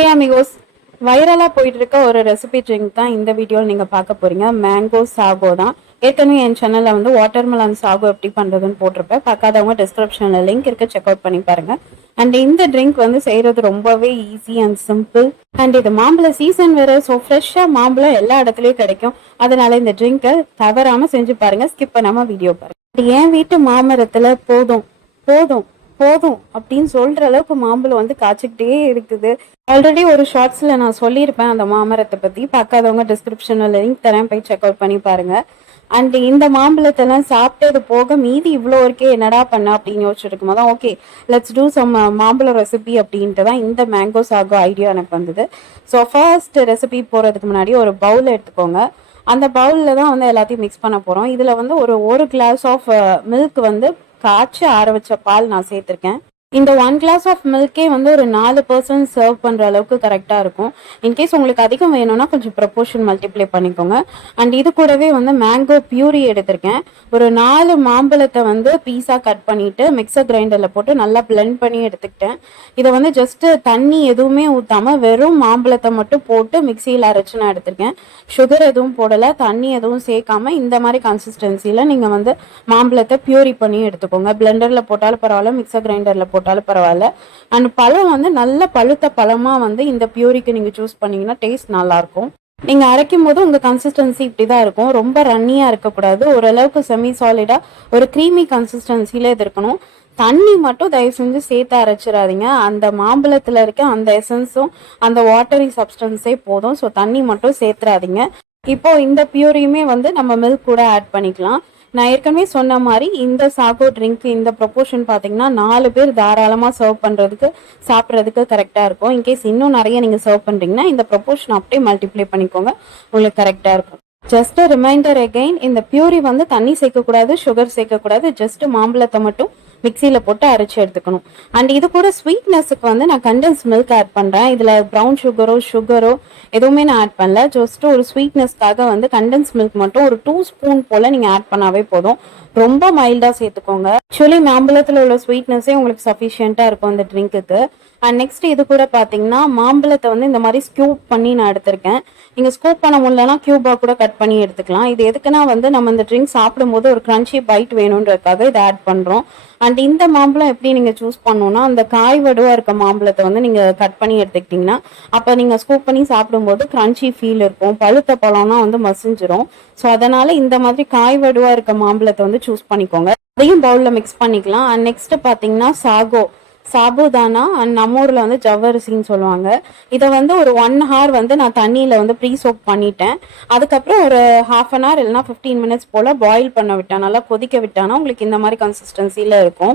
ஹே amigos, வைரலாக போயிட்டு இருக்க ஒரு ரெசிபி ட்ரிங்க் தான் இந்த வீடியோவில் நீங்கள் பார்க்க போறீங்க. மேங்கோ சாகோ தான். ஏற்கனவே என் சேனலில் வந்து வாட்டர்மெலன் சாகோ எப்படி பண்ணுறதுன்னு போட்டிருப்பேன். பார்க்காதவங்க டிஸ்கிரிப்ஷனில் லிங்க் இருக்கு, செக் அவுட் பண்ணி பாருங்க. அண்ட் இந்த ட்ரிங்க் வந்து செய்யறது ரொம்பவே ஈஸி அண்ட் சிம்பிள். அண்ட் இது மாம்பழ சீசன் வேறு, ஸோ ஃப்ரெஷ்ஷாக மாம்பழம் எல்லா இடத்துலையும் கிடைக்கும். அதனால இந்த ட்ரிங்கை தவறாமல் செஞ்சு பாருங்க, ஸ்கிப் பண்ணாமல் வீடியோ பாருங்க. என் வீட்டு மாமரத்தில் போதும் போதும் போதும் அப்படின்னு சொல்ற அளவுக்கு மாம்பழம் வந்து காய்ச்சிக்கிட்டே இருக்குது. ஆல்ரெடி ஒரு ஷார்ட்ஸ்ல நான் சொல்லியிருப்பேன் அந்த மாமரத்தை பத்தி. பார்க்காதவங்க டிஸ்கிரிப்ஷன்ல லிங்க் தரேன், போய் செக் அவுட் பண்ணி பாருங்க. அண்ட் இந்த மாம்பழத்தெல்லாம் சாப்பிட்டது போக மீதி இவ்வளோ வரைக்கும் என்னடா பண்ண அப்படின்னு யோசிச்சிருக்கும் போது ஓகே, லெட்ஸ் டூ சம் மாம்பழம் ரெசிபி அப்படின்ட்டு தான் இந்த மேங்கோ சாகோ ஐடியா எனக்கு வந்தது. ஸோ ஃபர்ஸ்ட் ரெசிபி போகிறதுக்கு முன்னாடி ஒரு பவுல் எடுத்துக்கோங்க. அந்த பவுலில் தான் வந்து எல்லாத்தையும் மிக்ஸ் பண்ண போகிறோம். இதில் வந்து ஒரு கிளாஸ் ஆஃப் மில்க் வந்து காய்ச்சி ஆற வச்ச பால் நான் சேர்த்துருக்கேன். இந்த 1 கிளாஸ் ஆஃப் மில்கே வந்து ஒரு 4 பர்சன்ட் சர்வ் பண்ணுற அளவுக்கு கரெக்டாக இருக்கும். இன்கேஸ் உங்களுக்கு அதிகம் வேணும்னா கொஞ்சம் ப்ரொபோர்ஷன் மல்டிப்ளை பண்ணிக்கோங்க. அண்ட் இது கூடவே வந்து மேங்கோ பியூரி எடுத்திருக்கேன். ஒரு 4 மாம்பழத்தை வந்து பீஸாக கட் பண்ணிட்டு மிக்சர் கிரைண்டரில் போட்டு நல்லா பிளெண்ட் பண்ணி எடுத்துக்கிட்டேன். இதை வந்து ஜஸ்ட் தண்ணி எதுவுமே ஊற்றாம வெறும் மாம்பழத்தை மட்டும் போட்டு மிக்சியில் அரைச்சு நான் எடுத்திருக்கேன். சுகர் எதுவும் போடலை, தண்ணி எதுவும் சேர்க்காம இந்த மாதிரி கன்சிஸ்டன்சியில் நீங்கள் வந்து மாம்பழத்தை பியூரி பண்ணி எடுத்துக்கோங்க. பிளெண்டரில் போட்டாலும் பரவாயில்ல, மிக்சர் கிரைண்டரில் போட்டாலும் பரவாயில்ல. அண்ட் பழம் வந்து நல்ல பழுத்த பழமா வந்து இந்த பியூரிக்கு நீங்க சூஸ் பண்ணீங்கன்னா டேஸ்ட் நல்லா இருக்கும். நீங்க அரைக்கும் போது உங்க கன்சிஸ்டன்சி இப்படிதான் இருக்கும். ரொம்ப ரன்னியா இருக்கக்கூடாது, ஓரளவுக்கு செமி சாலிடா ஒரு க்ரீமி கன்சிஸ்டன்சில இது இருக்கணும். தண்ணி மட்டும் தயவு செஞ்சு சேர்த்து அரைச்சிடாதீங்க. அந்த மாம்பழத்துல இருக்க அந்த எசன்ஸும் அந்த வாட்டரி சப்ஸ்டன்ஸே போதும். ஸோ தண்ணி மட்டும் சேர்த்துறாதீங்க. இப்போ இந்த பியூரியுமே வந்து நம்ம மில்க் கூட ஆட் பண்ணிக்கலாம். நான் ஏற்கனவே சொன்ன மாதிரி இந்த சாகோ ட்ரிங்க் இந்த ப்ரொபோர்ஷன் பார்த்தீங்கன்னா 4 பேர் தாராளமாக சர்வ் பண்ணுறதுக்கு சாப்பிட்றதுக்கு கரெக்டாக இருக்கும். இன்கேஸ் இன்னும் நிறைய நீங்கள் சர்வ் பண்ணுறீங்கன்னா இந்த ப்ரொபோர்ஷன் அப்படியே மல்டிப்ளை பண்ணிக்கோங்க, உங்களுக்கு கரெக்டாக இருக்கும். ஜஸ்ட் ரிமைண்டர் அகைன், இந்த பியூரி வந்து தண்ணி சேர்க்கக்கூடாது, சுகர் சேர்க்கக்கூடாது, ஜஸ்ட் மாம்பழத்தை மட்டும் மிக்சியில் போட்டு அரைச்சி எடுத்துக்கணும். அண்ட் இது கூட ஸ்வீட்னஸுக்கு வந்து நான் கண்டென்ஸ் மில்க் ஆட் பண்ணுறேன். இதில் ப்ரௌன் சுகரோ எதுவுமே நான் ஆட் பண்ணல. ஜஸ்ட் ஒரு ஸ்வீட்னஸ்க்காக வந்து கண்டென்ஸ் மில்க் மட்டும் ஒரு 2 ஸ்பூன் போல் நீங்கள் ஆட் பண்ணாவே போதும். ரொம்ப மைல்டாக சேர்த்துக்கோங்க. ஆக்சுவலி மாம்பழத்தில் உள்ள ஸ்வீட்னஸே உங்களுக்கு சஃபிஷியண்ட்டாக இருக்கும் அந்த ட்ரிங்க்குக்கு. அண்ட் நெக்ஸ்ட் இது கூட பார்த்தீங்கன்னா மாம்பழத்தை வந்து இந்த மாதிரி ஸ்கூப் பண்ணி நான் எடுத்திருக்கேன். நீங்கள் ஸ்கூப் பண்ண முடியலன்னா கியூபாக கூட கட் பண்ணி எடுத்துக்கலாம். இது எதுக்குன்னா வந்து நம்ம இந்த ட்ரிங்க் சாப்பிடும்போது ஒரு கிரன்ச்சி பைட் வேணுன்றதுக்காக இதை ஆட் பண்ணுறோம். அண்ட் இந்த மாம்பழம் எப்படி நீங்கள் சூஸ் பண்ணணும்னா, அந்த காய் வடுவாக இருக்க மாம்பழத்தை வந்து நீங்கள் கட் பண்ணி எடுத்துக்கிட்டிங்கன்னா அப்போ நீங்கள் ஸ்கூப் பண்ணி சாப்பிடும்போது கிரன்ச்சி ஃபீல் இருக்கும். பழுத்த பழம்னா வந்து மசிஞ்சிரும். ஸோ அதனால இந்த மாதிரி காய் வடுவாக இருக்க மாம்பழத்தை வந்து சூஸ் பண்ணிக்கோங்க. அதையும் பவுலில் மிக்ஸ் பண்ணிக்கலாம். அண்ட் நெக்ஸ்ட் பார்த்தீங்கன்னா சாபுதானா அண்ட் நம்ம ஊரில் வந்து ஜவ்வரிசின்னு சொல்லுவாங்க. இதை வந்து ஒரு 1 hour வந்து நான் தண்ணியில் வந்து ப்ரீ சோக் பண்ணிட்டேன். அதுக்கப்புறம் ஒரு 1/2 hour இல்லைனா 15 minutes போல் பாயில் பண்ண விட்டேன். நல்லா கொதிக்க விட்டானா உங்களுக்கு இந்த மாதிரி கன்சிஸ்டன்சியில் இருக்கும்.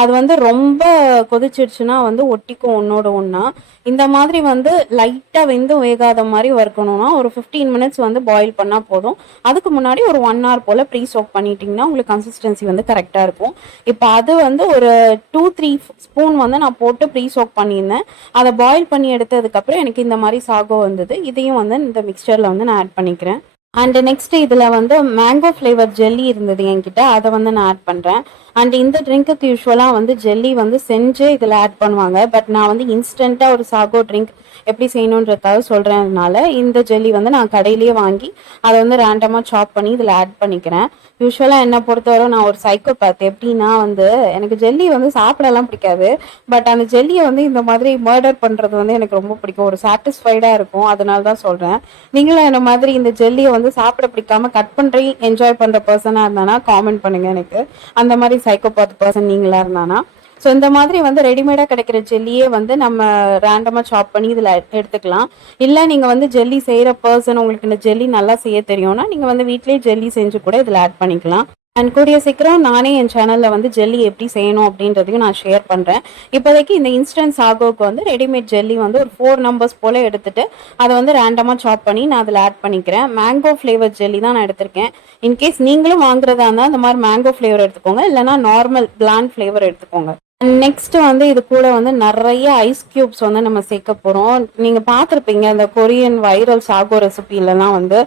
அது வந்து ரொம்ப கொதிச்சிடுச்சுன்னா வந்து ஒட்டிக்கும் ஒன்னோட ஒன்றா. இந்த மாதிரி வந்து லைட்டாக வெந்து வேகாத மாதிரி வறுக்கணும்னா ஒரு 15 minutes வந்து பாயில் பண்ணால் போதும். அதுக்கு முன்னாடி ஒரு 1 hour போல் ப்ரீ சோக் பண்ணிட்டீங்கன்னா உங்களுக்கு கன்சிஸ்டன்சி வந்து கரெக்டாக இருக்கும். இப்போ அது வந்து ஒரு 2-3 ஸ்பூன் வந்து நான் போட்டு ப்ரீ சோக் பண்ணியிருந்தேன். அதை பாயில் பண்ணி எடுத்ததுக்கப்புறம் எனக்கு இந்த மாதிரி சாகோ வந்தது. இதையும் வந்து இந்த மிக்சரில் வந்து நான் ஆட் பண்ணிக்கிறேன். அண்ட் நெக்ஸ்ட் இதில் வந்து மேங்கோ ஃப்ளேவர் ஜெல்லி இருந்தது என்கிட்ட, அதை வந்து நான் ஆட் பண்ணுறேன். அண்ட் இந்த ட்ரிங்க்குக்கு யூஸ்வலாக வந்து ஜெல்லி வந்து செஞ்சு இதில் ஆட் பண்ணுவாங்க. பட் நான் வந்து இன்ஸ்டண்ட்டாக ஒரு சாகோ ட்ரிங்க் எப்படி செய்யணுன்றதுக்காக சொல்கிறதுனால இந்த ஜெல்லி வந்து நான் கடையிலேயே வாங்கி அதை வந்து ரேண்டமாக சாப் பண்ணி இதில் ஆட் பண்ணிக்கிறேன். யூஸ்வலாக என்னை பொறுத்தவரை நான் ஒரு சைக்கோபேத். எப்படின்னா வந்து எனக்கு ஜெல்லி வந்து சாப்பிடலாம் பிடிக்காது. பட் அந்த ஜெல்லியை வந்து இந்த மாதிரி மர்டர் பண்ணுறது வந்து எனக்கு ரொம்ப பிடிக்கும். ஒரு சாட்டிஸ்ஃபைடாக இருக்கும். அதனால தான் சொல்கிறேன். நீங்களும் என்ன மாதிரி இந்த ஜெல்லியை வந்து சாப்பிட பிடிக்காம கட் பண்ணுறி என்ஜாய் பண்ணுற பர்சனாக இருந்தானா காமெண்ட் பண்ணுங்க எனக்கு. அந்த மாதிரி சைக்கோபாத் பர்சன் நீங்களா இருந்தானா. ஸோ இந்த மாதிரி வந்து ரெடிமேடாக கிடைக்கிற ஜெல்லியே வந்து நம்ம ரேண்டமாக சாப் பண்ணி இதில் எடுத்துக்கலாம். இல்லை நீங்கள் வந்து ஜெல்லி செய்கிற பர்சன், உங்களுக்கு இந்த ஜெல்லி நல்லா செய்ய தெரியும்னா நீங்கள் வந்து வீட்லேயே ஜெல்லி செஞ்சு கூட இதில் ஆட் பண்ணிக்கலாம். அண்ட் கூடிய சீக்கிரம் நானே என் சேனலில் வந்து ஜெல்லி எப்படி செய்யணும் அப்படின்றதையும் நான் ஷேர் பண்ணுறேன். இப்போதைக்கு இந்த இன்ஸ்டன்ட் சாகோவுக்கு வந்து ரெடிமேட் ஜெல்லி வந்து ஒரு 4 numbers போல் எடுத்துட்டு அதை வந்து ரேண்டமாக சாப் பண்ணி நான் அதில் ஆட் பண்ணிக்கிறேன். மேங்கோ ஃப்ளேவர் ஜெல்லி தான் நான் எடுத்திருக்கேன். இன்கேஸ் நீங்களும் வாங்குறதா இருந்தால் அந்த மாதிரி மேங்கோ ஃப்ளேவர் எடுத்துக்கோங்க, இல்லைனா நார்மல் பிளாண்ட் ஃப்ளேவர் எடுத்துக்கோங்க. நெக்ஸ்ட் வந்து இது கூட வந்து நிறைய ஐஸ் கியூப்ஸ் வந்து நம்ம சேர்க்க போகிறோம். நீங்கள் பார்த்துருப்பீங்க அந்த கொரியன் வைரல் சாகோ ரெசிபிலலாம் வந்து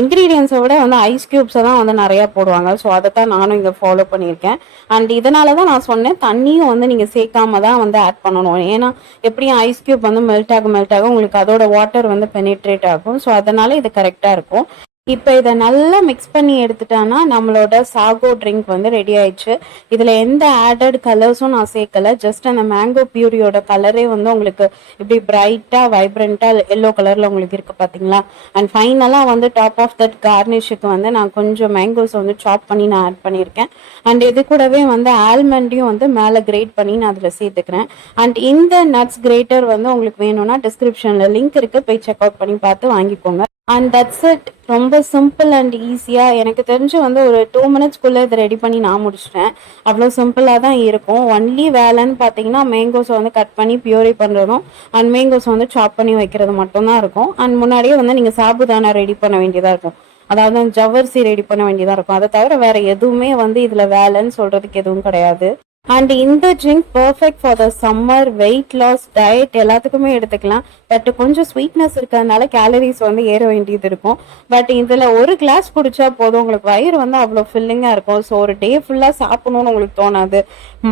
இன்க்ரீடியன்ஸை விட வந்து ஐஸ் க்யூப்ஸை தான் வந்து நிறையா போடுவாங்க. ஸோ அதை தான் நானும் இங்கே ஃபாலோ பண்ணியிருக்கேன். அண்ட் இதனால தான் நான் சொன்னேன் தண்ணியும் வந்து நீங்கள் சேர்க்காம தான் வந்து ஆட் பண்ணணும். ஏன்னா எப்படியும் ஐஸ் க்யூப் வந்து மெல்ட் ஆக உங்களுக்கு அதோட வாட்டர் வந்து பெனிட்ரேட் ஆகும். ஸோ அதனால இது கரெக்டாக இருக்கும். இப்போ இதை நல்லா மிக்ஸ் பண்ணி எடுத்துட்டான்னா நம்மளோட சாகோ ட்ரிங்க் வந்து ரெடி ஆயிடுச்சு. இதில் எந்த ஆடட் கலர்ஸும் நான் சேர்க்கல. ஜஸ்ட் அந்த மேங்கோ பியூரியோட கலரே வந்து உங்களுக்கு இப்படி பிரைட்டாக வைப்ரண்ட்டாக எல்லோ கலரில் உங்களுக்கு இருக்குது பார்த்தீங்களா. அண்ட் ஃபைனலாக வந்து டாப் ஆஃப் தட் கார்னிஷுக்கு வந்து நான் கொஞ்சம் மேங்கோஸ் வந்து சாப் பண்ணி நான் ஆட் பண்ணியிருக்கேன். அண்ட் இது கூடவே வந்து ஆல்மண்டையும் வந்து மேலே கிரேட் பண்ணி நான் அதில் சேர்த்துக்கிறேன். அண்ட் இந்த நட்ஸ் கிரேட்டர் வந்து உங்களுக்கு வேணும்னா டிஸ்கிரிப்ஷனில் லிங்க் இருக்குது, போய் செக் அவுட் பண்ணி பார்த்து வாங்கிக்கோங்க. And that's it. ரொம்ப சிம்பிள் அண்ட் ஈஸியாக எனக்கு தெரிஞ்சு வந்து ஒரு 2 மினிட்ஸ்க்குள்ளே இதை ரெடி பண்ணி நான் முடிச்சிட்டேன். அவ்வளோ சிம்பிளாக தான் இருக்கும். ஒன்லி வேலைன்னு பார்த்தீங்கன்னா மேங்கோஸை வந்து கட் பண்ணி பியூரி பண்ணுறதும் அண்ட் மேங்கோஸை வந்து சாப் பண்ணி வைக்கிறது மட்டும்தான் இருக்கும். அண்ட் முன்னாடியே வந்து நீங்கள் சாபுதானா ரெடி பண்ண வேண்டியதாக இருக்கும். அதாவது ஜவ்வரிசி ரெடி பண்ண வேண்டியதாக இருக்கும். அதை தவிர வேறு எதுவுமே வந்து இதில் வேலைன்னு சொல்கிறதுக்கு எதுவும் கிடையாது. அண்ட் இந்த drink perfect for the summer, weight loss, diet எல்லாத்துக்குமே எடுத்துக்கலாம். பட் கொஞ்சம் ஸ்வீட்னஸ் இருக்கிறதுனால கேலரிஸ் வந்து ஏற வேண்டியது இருக்கும். பட் இதில் ஒரு கிளாஸ் குடிச்சா போதும், உங்களுக்கு வயிறு வந்து அவ்வளோ ஃபில்லிங்காக இருக்கும். ஸோ ஒரு டே ஃபுல்லாக சாப்பிடணும்னு உங்களுக்கு தோணாது.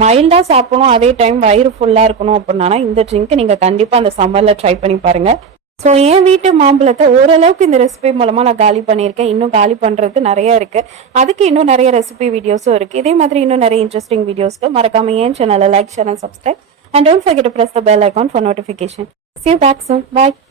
மைல்டாக சாப்பிடணும், அதே டைம் வயிறு ஃபுல்லாக இருக்கணும் அப்படின்னா இந்த ட்ரிங்க் நீங்கள் கண்டிப்பாக அந்த சம்மரில் ட்ரை பண்ணி பாருங்கள். ஸோ என் வீட்டு மாம்பழத்தை ஓரளவுக்கு இந்த ரெசிபி மூலமாக நான் காலி பண்ணியிருக்கேன். இன்னும் காலி பண்ணுறதுக்கு நிறைய இருக்குது. அதுக்கு இன்னும் நிறைய ரெசிபி வீடியோஸும் இருக்குது. இதே மாதிரி இன்னும் நிறைய இன்ட்ரெஸ்டிங் வீடியோஸ்க்கு மறக்காம என் சேனலை like, share and subscribe. And don't forget to press the bell icon for notification. See you back soon. Bye.